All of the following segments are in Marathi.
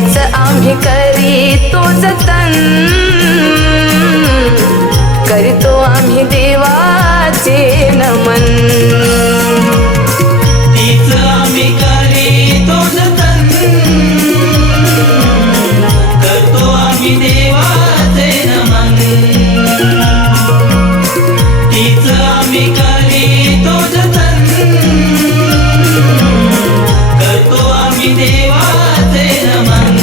तीच आम्ही करीतो जतन, करतो आम्ही देवाचे नमन। तीच आम्ही करीतो जतन, करतो आम्ही देवाचे नमन। तीच आम्ही करीतो जतन, करतो आम्ही देवाचे नमन।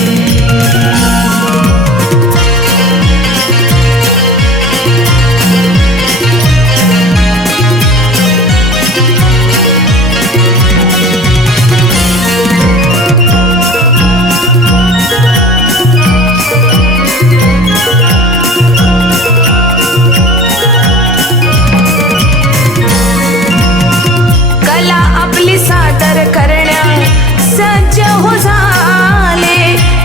कला आपली सादर करण्या सज्ज हो झाले,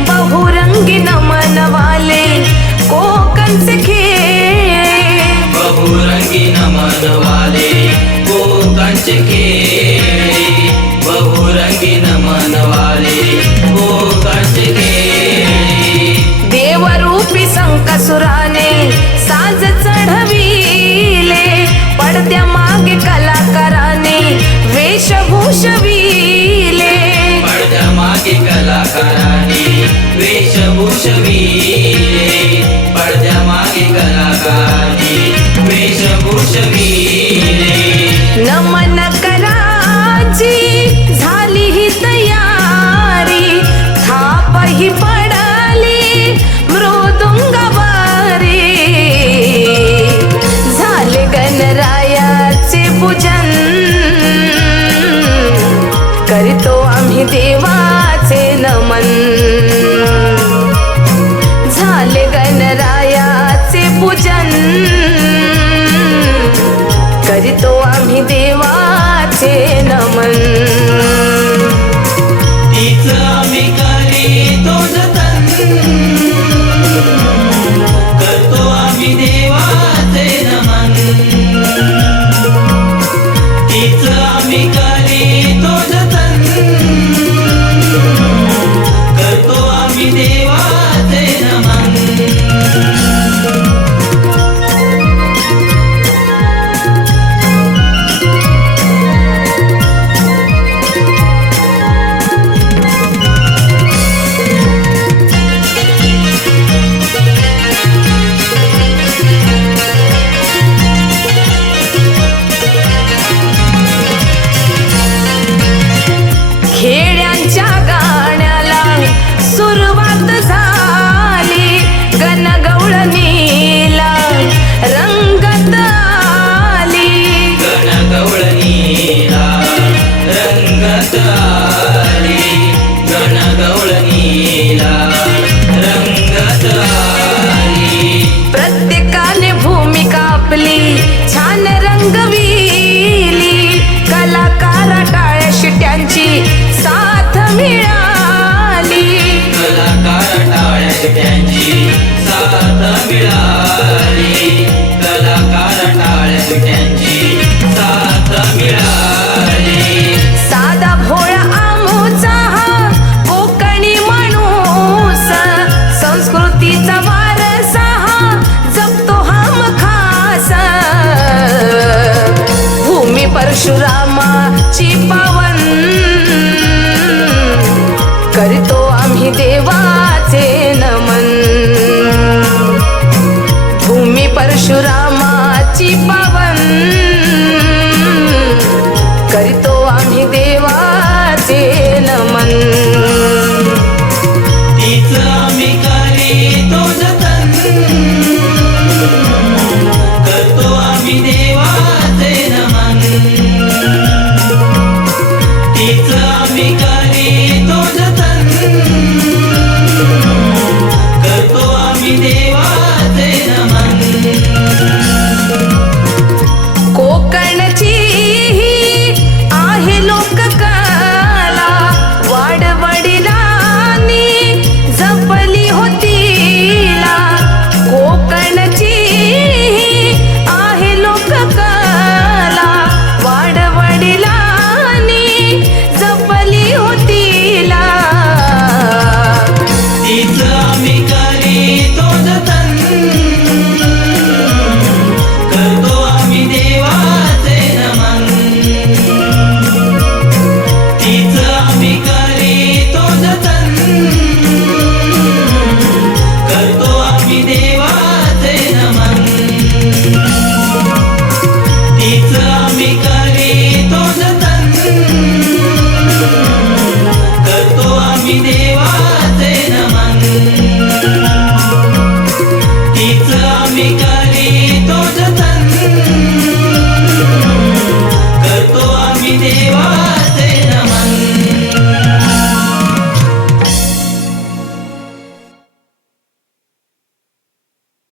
बहुरंगी नमन वाले कोकणचे खेळ। बहुरंगी नमन वाले कोकणचे खेळ, बहुरंगी नमन वाले कोकणचे खेळ। देवरूपी संकसुराने साज चढविले, पडद्या मागे कलाकाराने वेशभूष विले। पडद्या मागे कलाकाराने वेशभूष विले, पडद्या मागे कलाकाराने वेशभूष विले। नमन कराची झाली ही तयारी, थाप ही पडाली मृदुंगावारी। झाले गणरायाचे पूजन, करतो आम्ही देवाचे नमन। झाले गणरायाचे पूजन, करतो आम्ही देवाचे नमन। तीच आम्ही करीतो जतन, करतो आम्ही देवाचे नमन। तीच आम्ही करीतो जतन, करतो आम्ही देवाचे नमन। खेड्यांच्या गाण्याला सुरुवात झाली, गणगवळणीला रंगत आली। गणगवळणीला रंगत आली, गणगवळणीला रंगत आली। प्रत्येकाने भूमिका आपली छान रंगविली, कलाकार टाळ्या शिट्यांची साथ मिळाली। कलाकार टाळ्या शिट्यांची साथ मिळाली, कलाकार टाळ्या शिट्यांची साथ मिळाली। साधा भोळा आमोचा हा कोकणी माणूस, संस्कृतीचा वारसा हा जपतो हमखास। भूमी परशुरामाची पावन, करतो आम्ही देवाचे नमन। भूमी परशुरामाची पावन, करतो आम्ही देवाचे नमन। तीच आम्ही करीतो जतन, करतो आम्ही देवाचे नमन। तीच आम्ही करीतो जतन, करतो आम्ही देवाचे नमन। तीच